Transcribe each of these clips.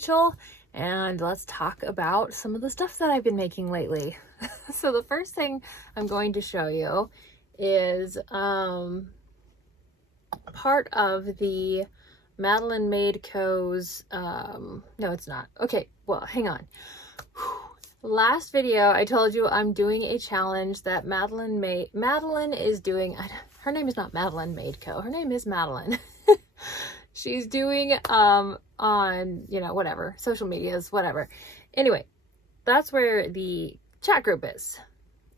Rachel, and let's talk about some of the stuff that I've been making lately. So the first thing I'm going to show you is part of the Madeline Made Co.'s, no it's not. Okay, well, hang on. Last video, I told you I'm doing a challenge that Madeline is doing. Her name is not Madeline Made Co. Her name is Madeline. She's doing on, you know, whatever, social medias, whatever. Anyway, that's where the chat group is.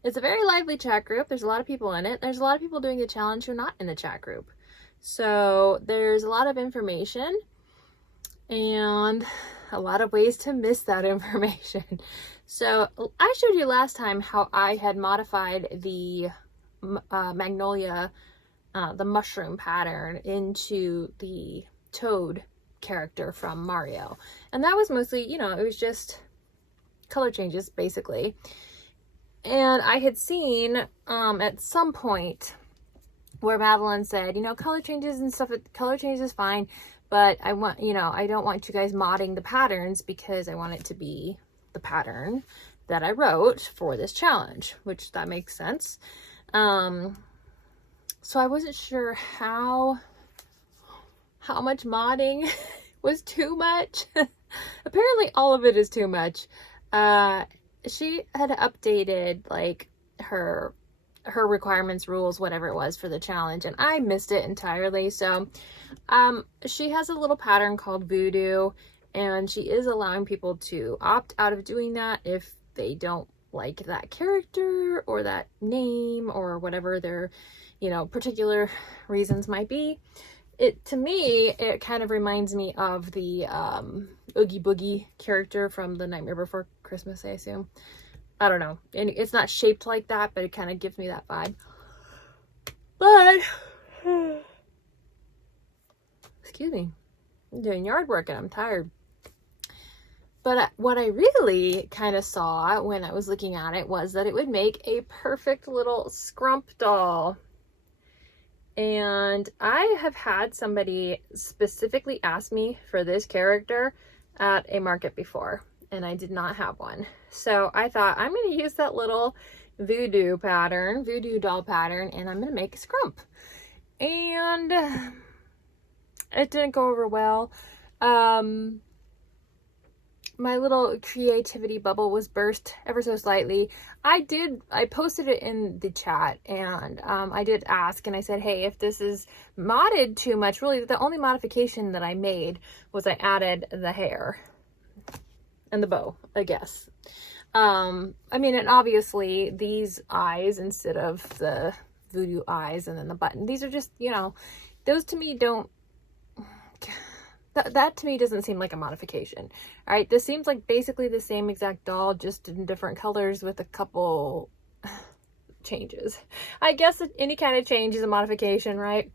It's a very lively chat group. There's a lot of people in it. There's a lot of people doing the challenge who are not in the chat group. So there's a lot of information and a lot of ways to miss that information. So I showed you last time how I had modified the magnolia, the mushroom pattern into the toad character from Mario. And that was mostly, you know, it was just color changes basically. And I had seen at some point where Madeline said, you know, color changes and stuff, color changes is fine, but I want, you know, I don't want you guys modding the patterns because I want it to be the pattern that I wrote for this challenge, which that makes sense. So I wasn't sure how much modding was too much. Apparently all of it is too much. She had updated like her requirements, rules, whatever it was for the challenge, and I missed it entirely. So she has a little pattern called Voodoo, and she is allowing people to opt out of doing that if they don't like that character or that name or whatever their, you know, particular reasons might be. To me, it kind of reminds me of the Oogie Boogie character from The Nightmare Before Christmas, I assume. I don't know. And it's not shaped like that, but it kind of gives me that vibe. But, excuse me, I'm doing yard work and I'm tired. But what I really kind of saw when I was looking at it was that it would make a perfect little scrump doll. And I have had somebody specifically ask me for this character at a market before, and I did not have one. So I thought I'm going to use that little voodoo doll pattern, and I'm going to make a scrump. And it didn't go over well. My little creativity bubble was burst ever so slightly. I posted it in the chat, and I did ask, and I said, hey, if this is modded too much, really the only modification that I made was I added the hair and the bow, I guess. I mean, and obviously these eyes instead of the voodoo eyes and then the button, these are just, you know, those to me don't, that to me doesn't seem like a modification. All right, this seems like basically the same exact doll, just in different colors with a couple changes. I guess any kind of change is a modification, right?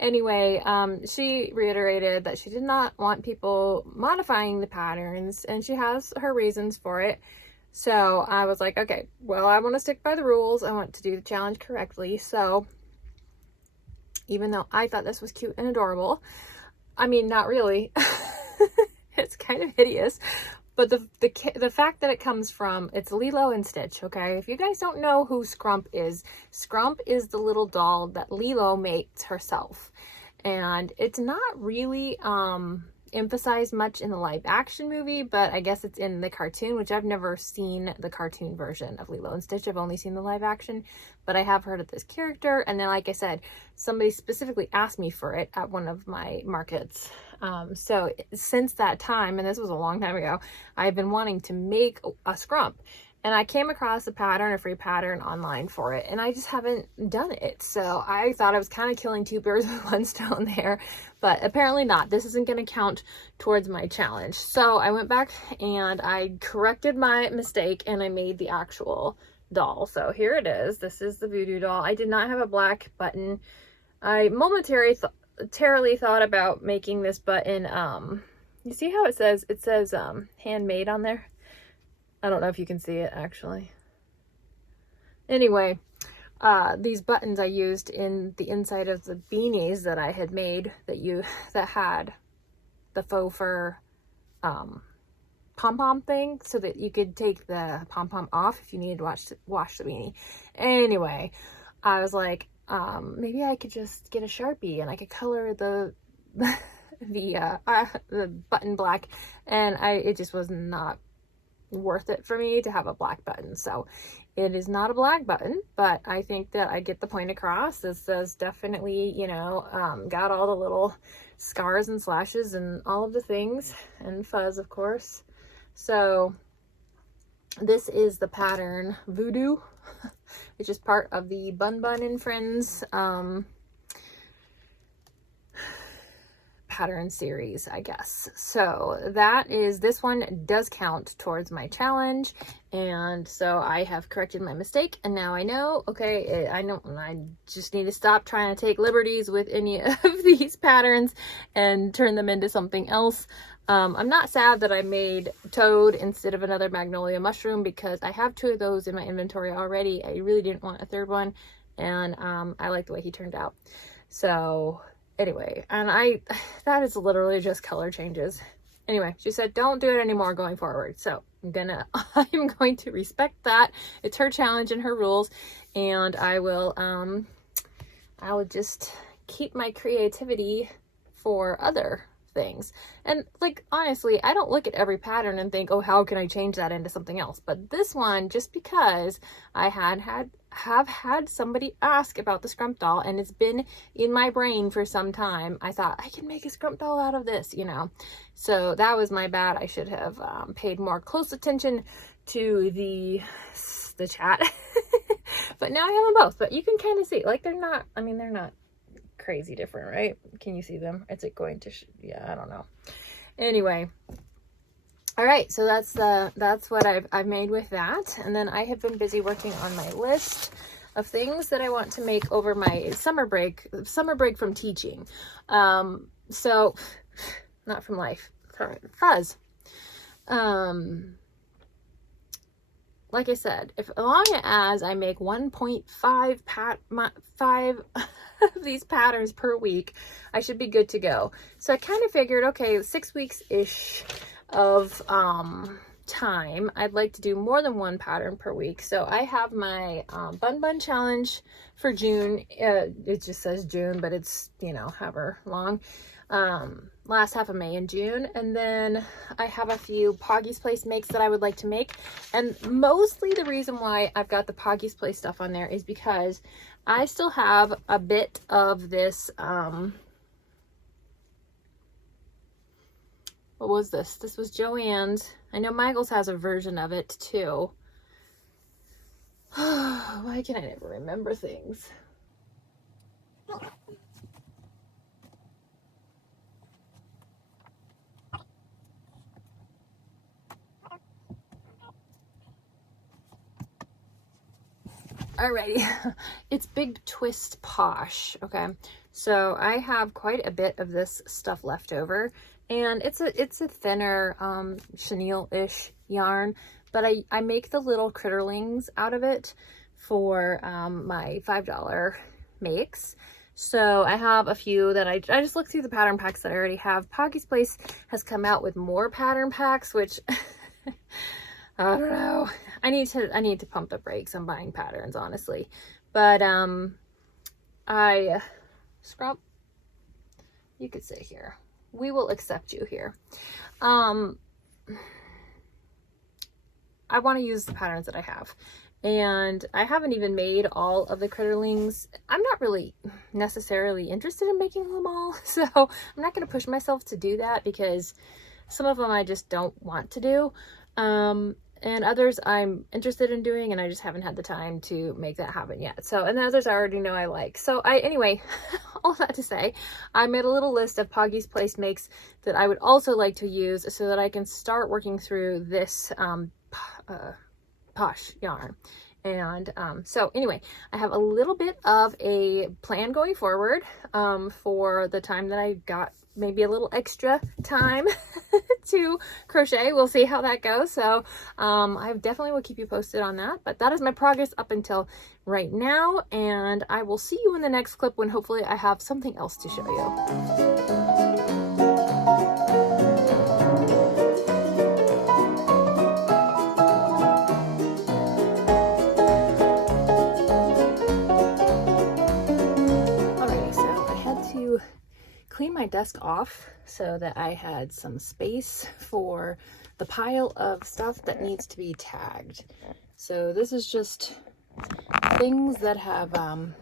Anyway, she reiterated that she did not want people modifying the patterns, and she has her reasons for it. So I was like, okay, well, I want to stick by the rules. I want to do the challenge correctly. So even though I thought this was cute and adorable, I mean, not really. It's kind of hideous. But the fact that it comes from, it's Lilo and Stitch, okay? If you guys don't know who Scrump is the little doll that Lilo makes herself. And it's not really emphasized much in the live action movie, but I guess it's in the cartoon, which I've never seen the cartoon version of Lilo and Stitch. I've only seen the live action, but I have heard of this character. And then, like I said, somebody specifically asked me for it at one of my markets. So since that time, and this was a long time ago, I've been wanting to make a scrump. And I came across a free pattern online for it, and I just haven't done it. So I thought I was kind of killing two birds with one stone there, but apparently not. This isn't going to count towards my challenge. So I went back and I corrected my mistake, and I made the actual doll. So here it is. This is the voodoo doll. I did not have a black button. I momentarily thought about making this button. You see how it says handmade on there? I don't know if you can see it actually. Anyway, these buttons I used in the inside of the beanies that I had made that had the faux fur pom-pom thing so that you could take the pom-pom off if you needed to wash the beanie. Anyway, I was like, maybe I could just get a Sharpie and I could color the the button black, and it just was not worth it for me to have a black button. So it is not a black button, but I think that I get the point across. This says definitely, you know, got all the little scars and slashes and all of the things, and fuzz, of course. So this is the pattern Voodoo, which is part of the Bun-Bun and Friends pattern series, I guess. So this one does count towards my challenge, and so I have corrected my mistake, and now I know, okay, I just need to stop trying to take liberties with any of these patterns and turn them into something else. I'm not sad that I made Toad instead of another Magnolia Mushroom, because I have 2 of those in my inventory already. I really didn't want a 3rd one, and I like the way he turned out. So anyway, and that is literally just color changes. Anyway, she said don't do it anymore going forward, so I'm going to respect that. It's her challenge and her rules, and I will just keep my creativity for other things. And like, honestly, I don't look at every pattern and think, oh, how can I change that into something else? But this one, just because I have had somebody ask about the Scrump doll, and it's been in my brain for some time, I thought I can make a Scrump doll out of this, you know. So that was my bad. I should have paid more close attention to the chat. But now I have them both. But you can kind of see, like, they're not crazy different, right? Can you see them? Is it going to yeah, I don't know. Anyway, all right, so that's what I've made with that. And then I have been busy working on my list of things that I want to make over my summer break from teaching. So not from life, fuzz. Like I said, as long as I make 1.5 of these patterns per week, I should be good to go. So I kind of figured, okay, 6 weeks-ish of time, I'd like to do more than 1 pattern per week. So I have my Bun-Bun challenge for June. It just says June, but it's, you know, however long. Last half of May and June. And then I have a few Poggy's Place makes that I would like to make. And mostly the reason why I've got the Poggy's Place stuff on there is because I still have a bit of this, what was this? This was Joann's. I know Michael's has a version of it too. Why can I never remember things? Alrighty, it's Big Twist Posh. Okay, so I have quite a bit of this stuff left over, and it's a thinner chenille-ish yarn, but I make the little critterlings out of it for my $5 makes. So I have a few that I just looked through the pattern packs that I already have. Poggy's Place has come out with more pattern packs, which I don't know. I need to pump the brakes on buying patterns, honestly. But Scrump, you could sit here. We will accept you here. I want to use the patterns that I have. And I haven't even made all of the critterlings. I'm not really necessarily interested in making them all. So I'm not going to push myself to do that, because some of them I just don't want to do. And others I'm interested in doing, and I just haven't had the time to make that happen yet. So, and the others I already know I like. So anyway, all that to say, I made a little list of Poggy's Place makes that I would also like to use so that I can start working through this Posh yarn. And so anyway, I have a little bit of a plan going forward for the time that I got, maybe a little extra time to crochet. We'll see how that goes. So I definitely will keep you posted on that. But that is my progress up until right now. And I will see you in the next clip when hopefully I have something else to show you. my desk off so that I had some space for the pile of stuff that needs to be tagged. So this is just things that have that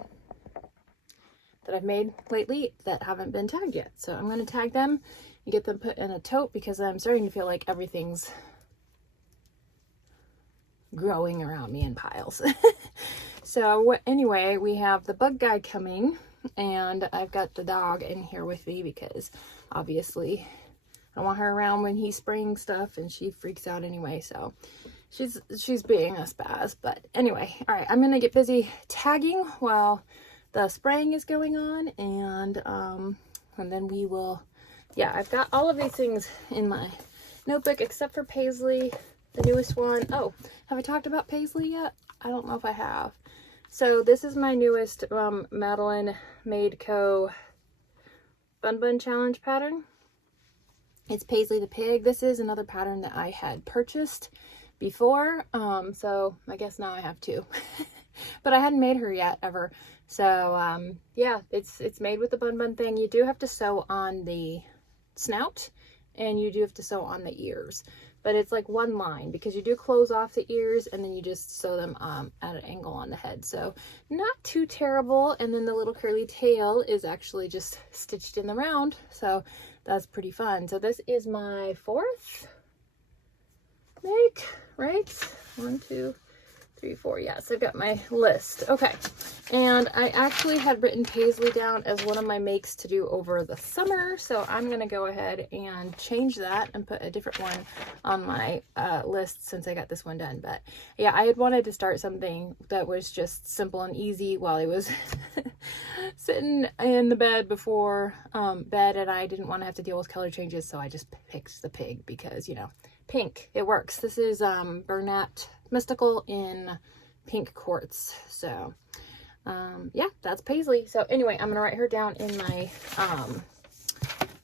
I've made lately that haven't been tagged yet. So I'm going to tag them and get them put in a tote because I'm starting to feel like everything's growing around me in piles. So anyway, we have the bug guy coming, and I've got the dog in here with me because obviously I don't want her around when he's spraying stuff, and she freaks out anyway. So she's being a spaz. But anyway, all right, I'm gonna get busy tagging while the spraying is going on, and then we will, yeah, I've got all of these things in my notebook except for Paisley, the newest one. Oh, have I talked about Paisley yet? I don't know if I have. So this is my newest Madeline Made Co. Bun-Bun Challenge pattern. It's Paisley the Pig. This is another pattern that I had purchased before, so I guess now I have two. But I hadn't made her yet, ever. So yeah, it's made with the bun-bun thing. You do have to sew on the snout, and you do have to sew on the ears. But it's like one line because you do close off the ears and then you just sew them at an angle on the head. So not too terrible. And then the little curly tail is actually just stitched in the round. So that's pretty fun. So this is my fourth make, right? 1, 2, 3, 4. Yes, I've got my list. Okay. And I actually had written Paisley down as one of my makes to do over the summer. So I'm going to go ahead and change that and put a different one on my list since I got this one done. But yeah, I had wanted to start something that was just simple and easy while I was sitting in the bed before bed, and I didn't want to have to deal with color changes. So I just picked the pig because, you know, pink, it works. This is Bernat Mystical in pink quartz. So yeah, that's Paisley. So anyway, I'm gonna write her down in my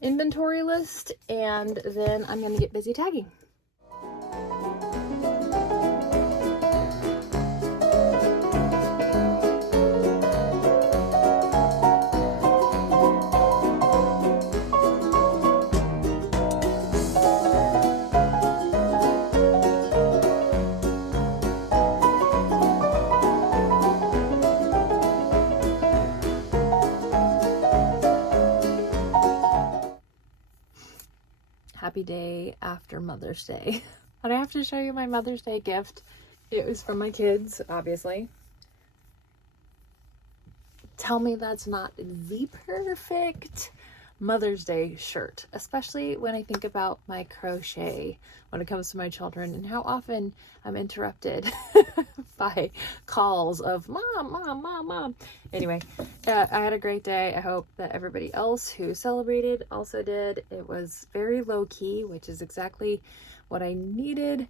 inventory list, and then I'm gonna get busy tagging. Happy day after Mother's Day. And I have to show you my Mother's Day gift. It was from my kids, obviously. Tell me that's not the perfect Mother's Day shirt, especially when I think about my crochet when it comes to my children and how often I'm interrupted by calls of mom, mom, mom, mom. Anyway, I had a great day. I hope that everybody else who celebrated also did. It was very low key, which is exactly what I needed.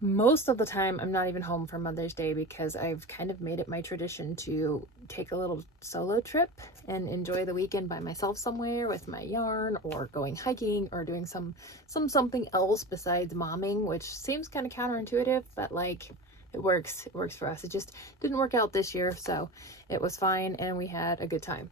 Most of the time, I'm not even home for Mother's Day because I've kind of made it my tradition to take a little solo trip and enjoy the weekend by myself somewhere with my yarn, or going hiking, or doing something else besides momming, which seems kind of counterintuitive, but like it works for us. It just didn't work out this year, so it was fine and we had a good time.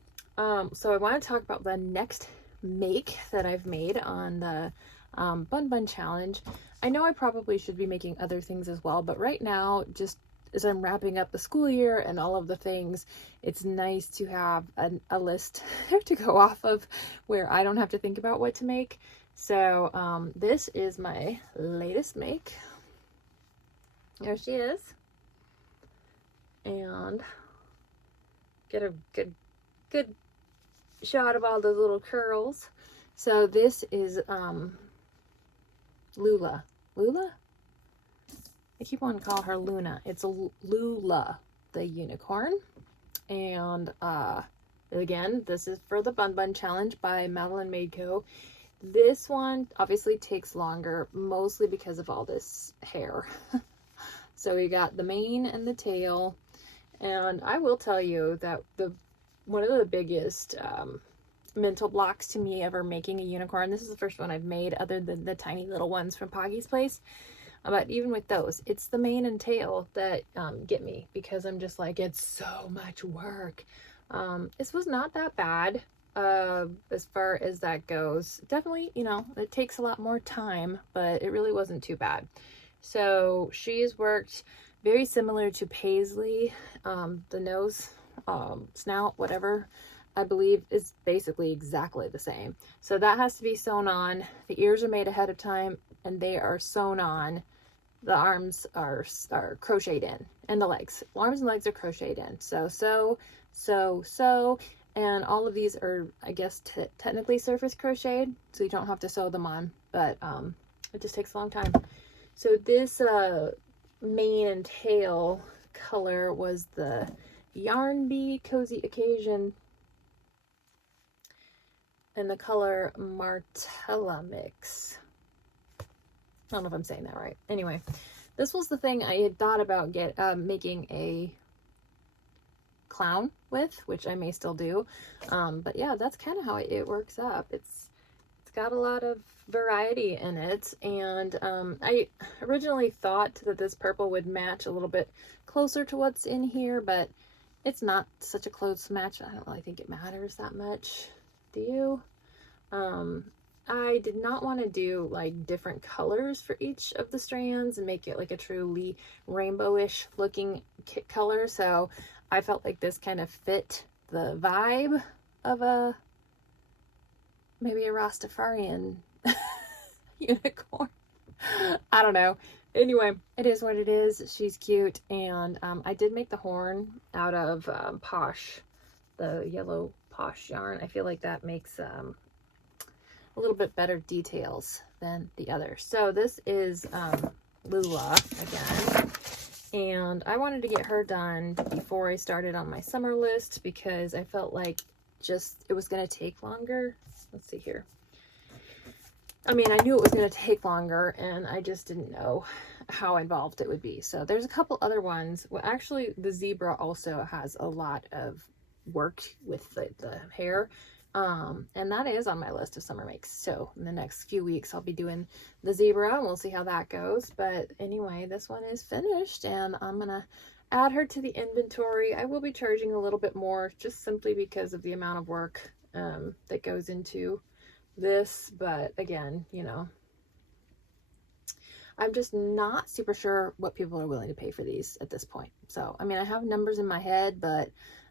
So I want to talk about the next make that I've made on the Bun-Bun Challenge. I know I probably should be making other things as well, but right now, just as I'm wrapping up the school year and all of the things, it's nice to have a list to go off of where I don't have to think about what to make. So this is my latest make. There she is. And get a good shot of all those little curls. So this is Lula. I keep wanting to call her Luna. It's Lula, the unicorn. And again, this is for the Bun-Bun Challenge by Madeline Made Co. This one obviously takes longer, mostly because of all this hair. So we got the mane and the tail. And I will tell you that one of the biggest mental blocks to me ever making a unicorn, this is the first one I've made other than the tiny little ones from Poggy's place, but even with those, it's the mane and tail that get me, because I'm just like, it's so much work. This was not that bad. as far as that goes. Definitely, you know, it takes a lot more time, but it really wasn't too bad. So she's worked very similar to Paisley. The nose, snout, whatever, I believe is basically exactly the same. So that has to be sewn on. The ears are made ahead of time and they are sewn on. The arms are crocheted in, and the legs. Arms and legs are crocheted in. So, and all of these are, I guess, technically surface crocheted, so you don't have to sew them on, but it just takes a long time. So this mane and tail color was the Yarn Bee Cozy Occasion, and the color Martella Mix. I don't know if I'm saying that right. Anyway, this was the thing I had thought about making a clown with, which I may still do. But yeah, that's kind of how it works up. It's got a lot of variety in it, and I originally thought that this purple would match a little bit closer to what's in here, but it's not such a close match. I don't really think it matters that much. Do you? I did not want to do like different colors for each of the strands and make it like a truly rainbowish looking color, so I felt like this kind of fit the vibe of maybe a Rastafarian unicorn. I don't know. Anyway, it is what it is. She's cute, and I did make the horn out of Posh, the yellow Posh yarn. I feel like that makes a little bit better details than the other. So this is Lula again, and I wanted to get her done before I started on my summer list because I felt like it was going to take longer. Let's see here. I mean, I knew it was going to take longer, and I just didn't know how involved it would be. So there's a couple other ones. Well, actually, the zebra also has a lot of work with the hair. And that is on my list of summer makes. So in the next few weeks, I'll be doing the zebra, and we'll see how that goes. But anyway, this one is finished, and I'm going to add her to the inventory. I will be charging a little bit more just simply because of the amount of work that goes into this. But again, you know, I'm just not super sure what people are willing to pay for these at this point. So, I mean, I have numbers in my head, but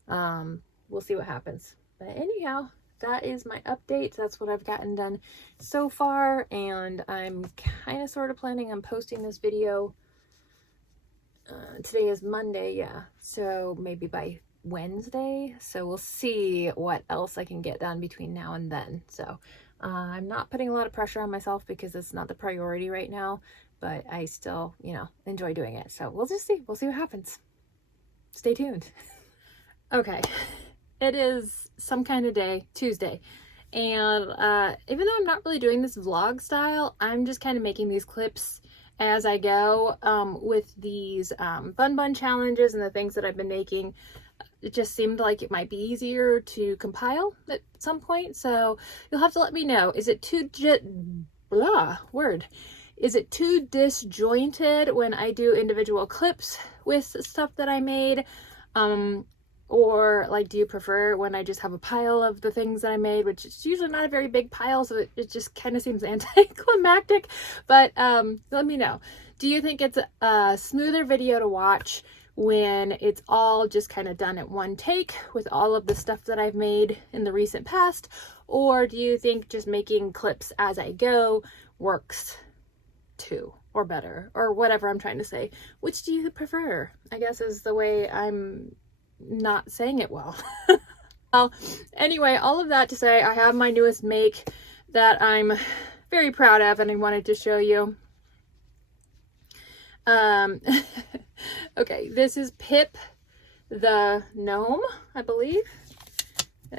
we'll see what happens. But anyhow, that is my update. That's what I've gotten done so far, and I'm kind of sort of planning on posting this video. Today is Monday, yeah, so maybe by Wednesday. So we'll see what else I can get done between now and then. So I'm not putting a lot of pressure on myself because it's not the priority right now, but I still, you know, enjoy doing it. So we'll just see. We'll see what happens. Stay tuned. Okay. It is some kind of day, Tuesday, and even though I'm not really doing this vlog style, I'm just kind of making these clips as I go with these bun-bun challenges and the things that I've been making. It just seemed like it might be easier to compile at some point, so you'll have to let me know. Is it too Is it too disjointed when I do individual clips with stuff that I made? Or like, do you prefer when I just have a pile of the things that I made, which is usually not a very big pile, so it just kind of seems anticlimactic. But let me know. Do you think it's a smoother video to watch when it's all just kind of done at one take with all of the stuff that I've made in the recent past? Or do you think just making clips as I go works too, or better, or whatever I'm trying to say? Which do you prefer, I guess, is the way I'm not saying it well. Well, anyway, all of that to say, I have my newest make that I'm very proud of, and I wanted to show you. Okay, this is Pip the Gnome, I believe.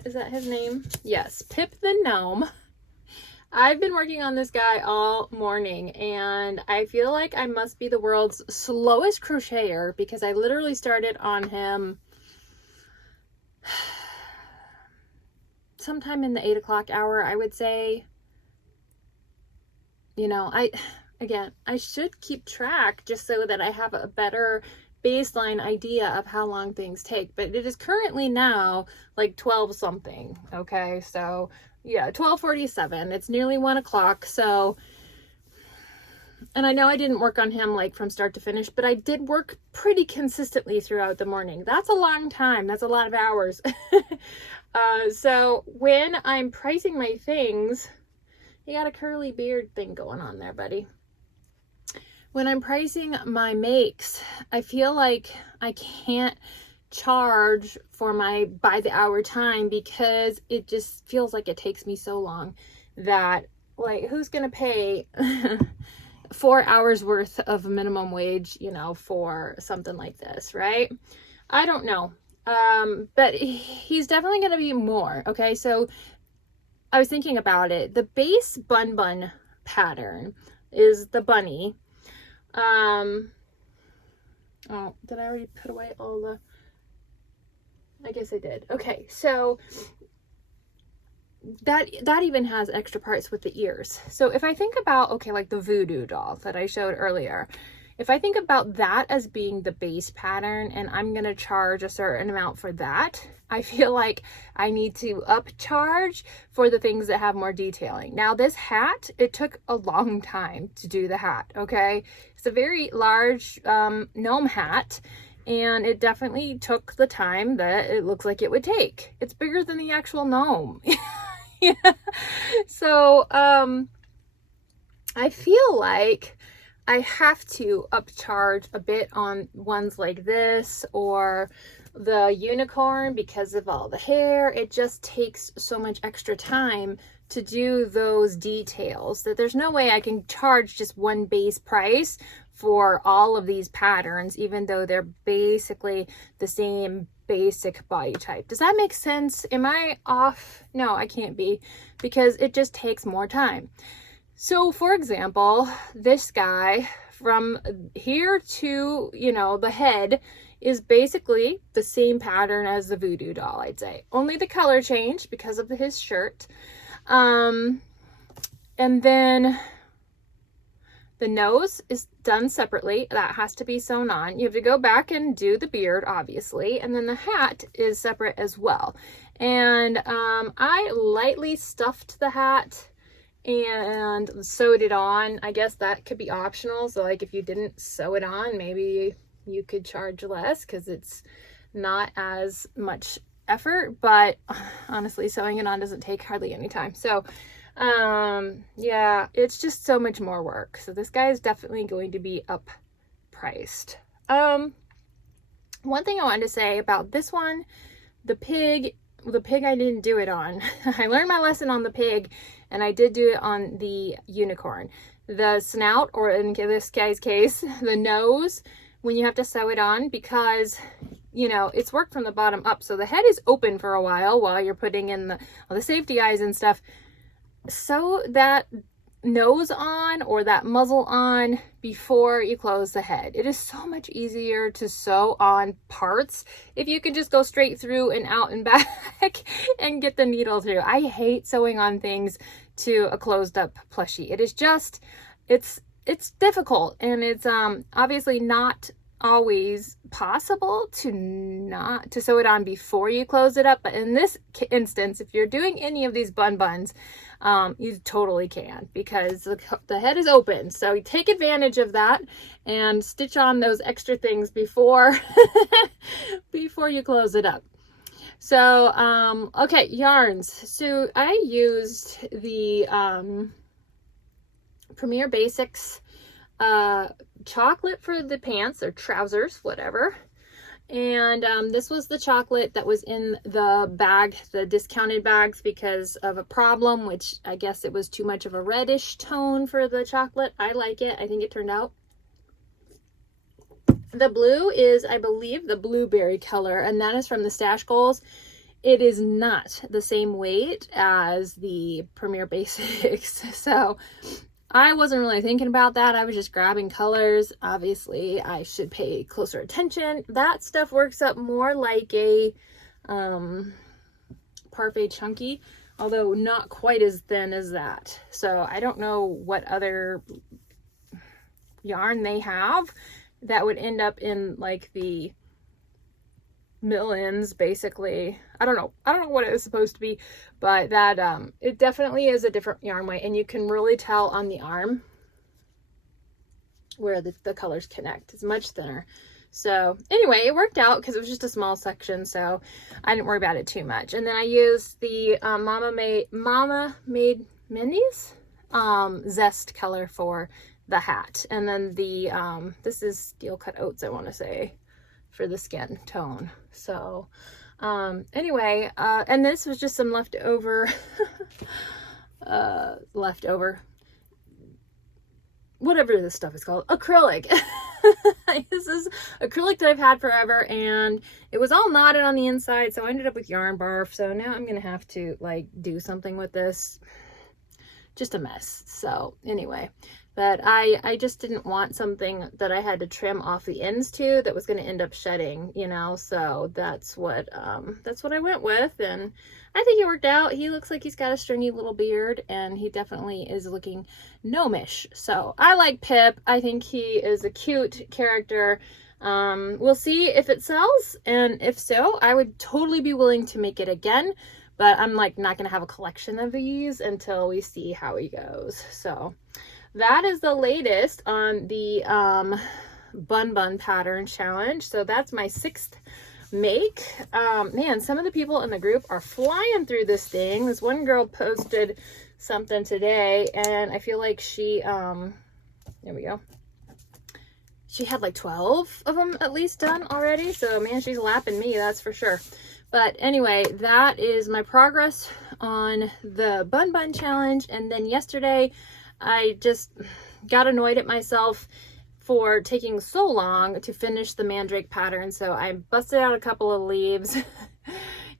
Is that his name? Yes, Pip the Gnome. I've been working on this guy all morning, and I feel like I must be the world's slowest crocheter because I literally started on him sometime in the 8 o'clock hour, I would say. You know, I should keep track just so that I have a better baseline idea of how long things take, but it is currently now like 12 something. Okay, so yeah, 12:47. It's nearly 1 o'clock. So, and I know I didn't work on him like from start to finish, but I did work pretty consistently throughout the morning. That's a long time. That's a lot of hours. So when I'm pricing my things, you got a curly beard thing going on there, buddy. When I'm pricing my makes, I feel like I can't charge for my by the hour time because it just feels like it takes me so long that, like, who's gonna pay 4 hours worth of minimum wage, you know, for something like this, right? I don't know. But he's definitely going to be more. Okay. So I was thinking about it. The base bun-bun pattern is the bunny. Oh, did I already put away all the, I guess I did. Okay. So that even has extra parts with the ears. So if I think about, okay, like the voodoo doll that I showed earlier, if I think about that as being the base pattern and I'm going to charge a certain amount for that, I feel like I need to upcharge for the things that have more detailing. Now this hat, it took a long time to do the hat, okay? It's a very large gnome hat, and it definitely took the time that it looks like it would take. It's bigger than the actual gnome. Yeah. So I feel like I have to upcharge a bit on ones like this or the unicorn because of all the hair. It just takes so much extra time to do those details that there's no way I can charge just one base price for all of these patterns, even though they're basically the same basic body type. Does that make sense? Am I off? No, I can't be, because it just takes more time. So for example, this guy from here to, you know, the head is basically the same pattern as the voodoo doll, I'd say. Only the color changed because of his shirt. And then the nose is done separately. That has to be sewn on. You have to go back and do the beard, obviously. And then the hat is separate as well. And I lightly stuffed the hat and sewed it on. I guess that could be optional. So like if you didn't sew it on, maybe you could charge less because it's not as much effort. But honestly, sewing it on doesn't take hardly any time. So yeah, it's just so much more work. So this guy is definitely going to be up priced. One thing I wanted to say about this one, the pig I didn't do it on. I learned my lesson on the pig and I did do it on the unicorn. The snout, or in this guy's case, the nose, when you have to sew it on, because, you know, it's worked from the bottom up. So the head is open for a while you're putting in the safety eyes and stuff. Sew that nose on or that muzzle on before you close the head. It is so much easier to sew on parts if you can just go straight through and out and back and get the needle through. I hate sewing on things to a closed up plushie. It is just, it's difficult, and it's obviously not always possible to sew it on before you close it up. But in this instance, if you're doing any of these buns, you totally can, because the head is open. So you take advantage of that and stitch on those extra things before before you close it up. So okay, yarns. So I used the Premier Basics chocolate for the pants or trousers, whatever. And this was the chocolate that was in the bag, the discounted bags, because of a problem, which I guess it was too much of a reddish tone for the chocolate. I like it. I think it turned out. The blue is, I believe, the blueberry color, and that is from the Stash Goals. It is not the same weight as the Premier Basics. So I wasn't really thinking about that. I was just grabbing colors. Obviously, I should pay closer attention. That stuff works up more like a parfait chunky, although not quite as thin as that. So I don't know what other yarn they have, that would end up in like the mill-ins, basically. I don't know what it was supposed to be, but that it definitely is a different yarn weight, and you can really tell on the arm where the colors connect. It's much thinner. So anyway, it worked out because it was just a small section, so I didn't worry about it too much. And then I used the Mama Made Minis zest color for the hat, and then the this is Steel Cut Oats, I want to say, for the skin tone. So anyway, and this was just some leftover whatever this stuff is called, acrylic. This is acrylic that I've had forever, and it was all knotted on the inside, so I ended up with yarn barf. So now I'm gonna have to like do something with this. Just a mess. So anyway, but I just didn't want something that I had to trim off the ends to that was going to end up shedding, you know. So that's what I went with, and I think it worked out. He looks like he's got a stringy little beard, and he definitely is looking gnomish. So I like Pip. I think he is a cute character. We'll see if it sells, and if so, I would totally be willing to make it again. But I'm like not going to have a collection of these until we see how he goes. So that is the latest on the bun-bun pattern challenge. So that's my 6th make. Man, some of the people in the group are flying through this thing. This one girl posted something today, and I feel like she, there we go. She had like 12 of them at least done already. So man, she's lapping me, that's for sure. But anyway, that is my progress on the bun-bun challenge. And then yesterday, I just got annoyed at myself for taking so long to finish the mandrake pattern. So I busted out a couple of leaves.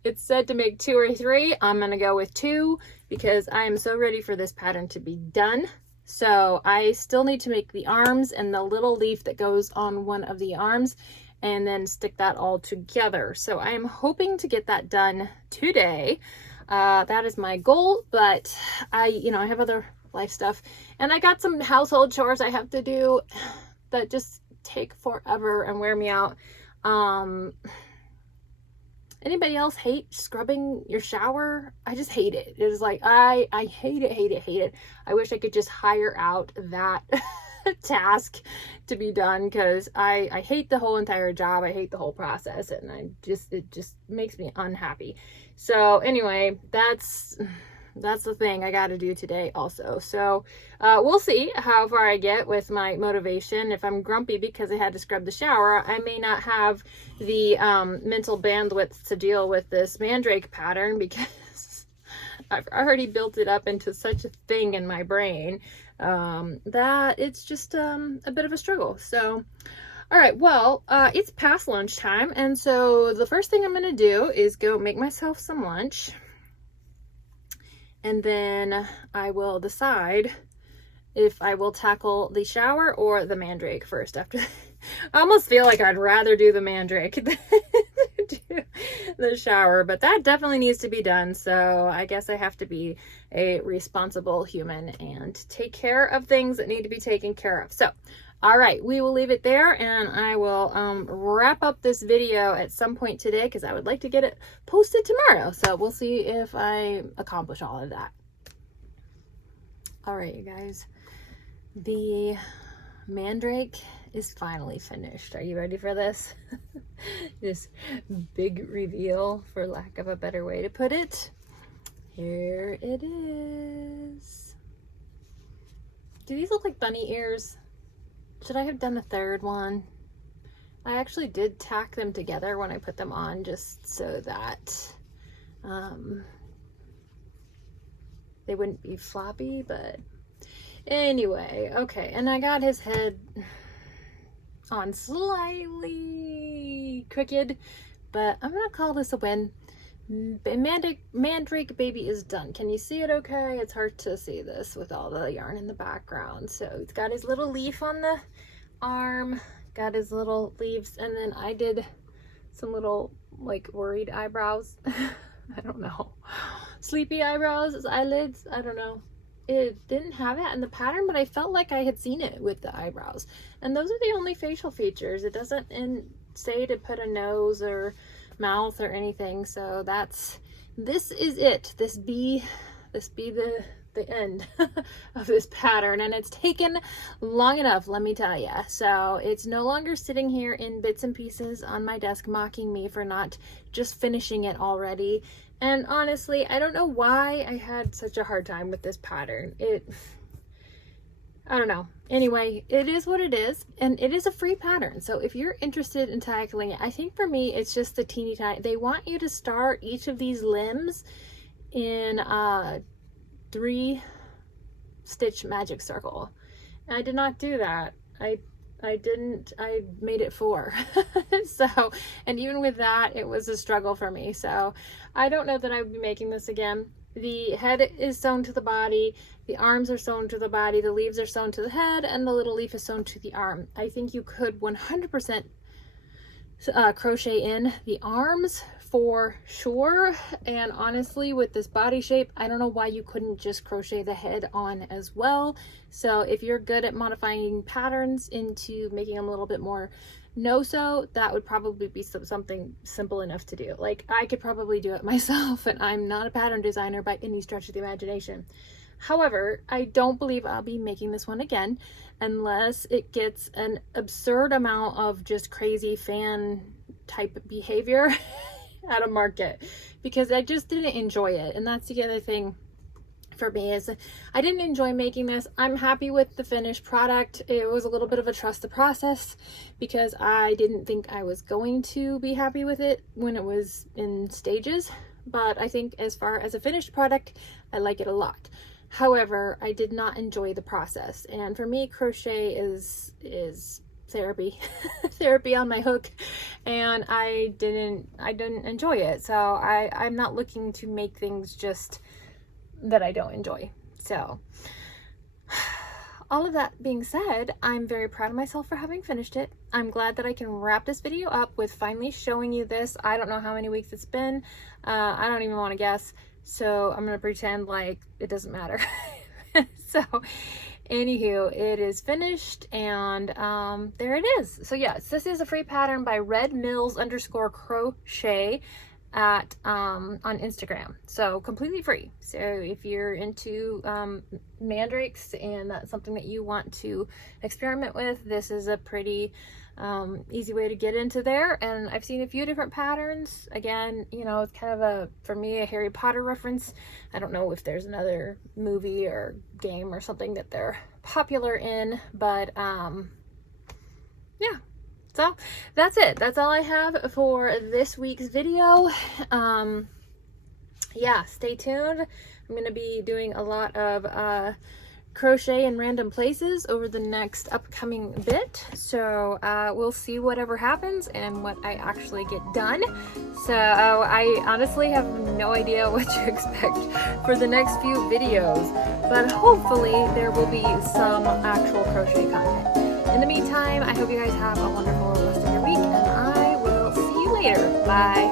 It said to make 2 or 3. I'm going to go with 2 because I am so ready for this pattern to be done. So I still need to make the arms and the little leaf that goes on one of the arms, and then stick that all together. So I am hoping to get that done today. That is my goal, but I have other life stuff, and I got some household chores I have to do that just take forever and wear me out. Anybody else hate scrubbing your shower? I just hate it. It is like, I hate it. I wish I could just hire out that task to be done, because I hate the whole entire job. I hate the whole process, and it just makes me unhappy. So anyway, that's the thing I got to do today also. So we'll see how far I get with my motivation. If I'm grumpy because I had to scrub the shower, I may not have the mental bandwidth to deal with this mandrake pattern, because I've already built it up into such a thing in my brain that it's just a bit of a struggle. So all right, well, it's past lunchtime, and so the first thing I'm going to do is go make myself some lunch, and then I will decide if I will tackle the shower or the mandrake first after. I almost feel like I'd rather do the mandrake than do the shower, but that definitely needs to be done. So I guess I have to be a responsible human and take care of things that need to be taken care of. So, all right, we will leave it there, and I will wrap up this video at some point today, because I would like to get it posted tomorrow. So we'll see if I accomplish all of that. All right, you guys, the mandrake is finally finished. Are you ready for this? This big reveal, for lack of a better way to put it. Here it is. Do these look like bunny ears? Should I have done a third one? I actually did tack them together when I put them on, just so that they wouldn't be floppy, but anyway, okay. And I got his head on slightly crooked, but I'm gonna call this a win. Mandrake baby is done. Can you see it okay? It's hard to see this with all the yarn in the background. So it's got his little leaf on the arm, got his little leaves, and then I did some little like worried eyebrows. I don't know. Sleepy eyebrows, his eyelids, I don't know. it didn't have it in the pattern, but I felt like I had seen it with the eyebrows. And those are the only facial features. It doesn't say to put a nose or mouth or anything. So this is it. This be the end of this pattern, and it's taken long enough, let me tell you. So it's no longer sitting here in bits and pieces on my desk mocking me for not just finishing it already. And honestly, I don't know why I had such a hard time with this pattern. I don't know. Anyway, it is what it is, and it is a free pattern. So if you're interested in tackling it, I think for me, it's just the teeny tiny. They want you to start each of these limbs in 3 stitch magic circle. And I did not do that. I made it 4. So, and even with that, it was a struggle for me. So I don't know that I would be making this again. The head is sewn to the body, the arms are sewn to the body, the leaves are sewn to the head, and the little leaf is sewn to the arm. I think you could 100% crochet in the arms for sure. And honestly, with this body shape, I don't know why you couldn't just crochet the head on as well. So if you're good at modifying patterns into making them a little bit more no-sew, that would probably be something simple enough to do. Like, I could probably do it myself, and I'm not a pattern designer by any stretch of the imagination. However, I don't believe I'll be making this one again unless it gets an absurd amount of just crazy fan type behavior at a market, because I just didn't enjoy it. And that's the other thing for me, is I didn't enjoy making this. I'm happy with the finished product. It was a little bit of a trust the process, because I didn't think I was going to be happy with it when it was in stages. But I think as far as a finished product, I like it a lot. However, I did not enjoy the process. And for me, crochet is therapy, therapy on my hook, and I didn't enjoy it. So I'm not looking to make things just that I don't enjoy. So all of that being said, I'm very proud of myself for having finished it. I'm glad that I can wrap this video up with finally showing you this. I don't know how many weeks it's been. I don't even want to guess. So I'm going to pretend like it doesn't matter. So anywho, it is finished, and there it is. So yes, this is a free pattern by redmills_crochet at on Instagram. So completely free. So if you're into mandrakes and that's something that you want to experiment with, this is a pretty easy way to get into there. And I've seen a few different patterns. Again, you know, it's kind of for me, a Harry Potter reference. I don't know if there's another movie or game or something that they're popular in, but yeah. So that's it. That's all I have for this week's video. Yeah, stay tuned. I'm going to be doing a lot of crochet in random places over the next upcoming bit. So we'll see whatever happens and what I actually get done. So I honestly have no idea what to expect for the next few videos, but hopefully there will be some actual crochet content. In the meantime, I hope you guys have a wonderful rest of your week, and I will see you later. Bye.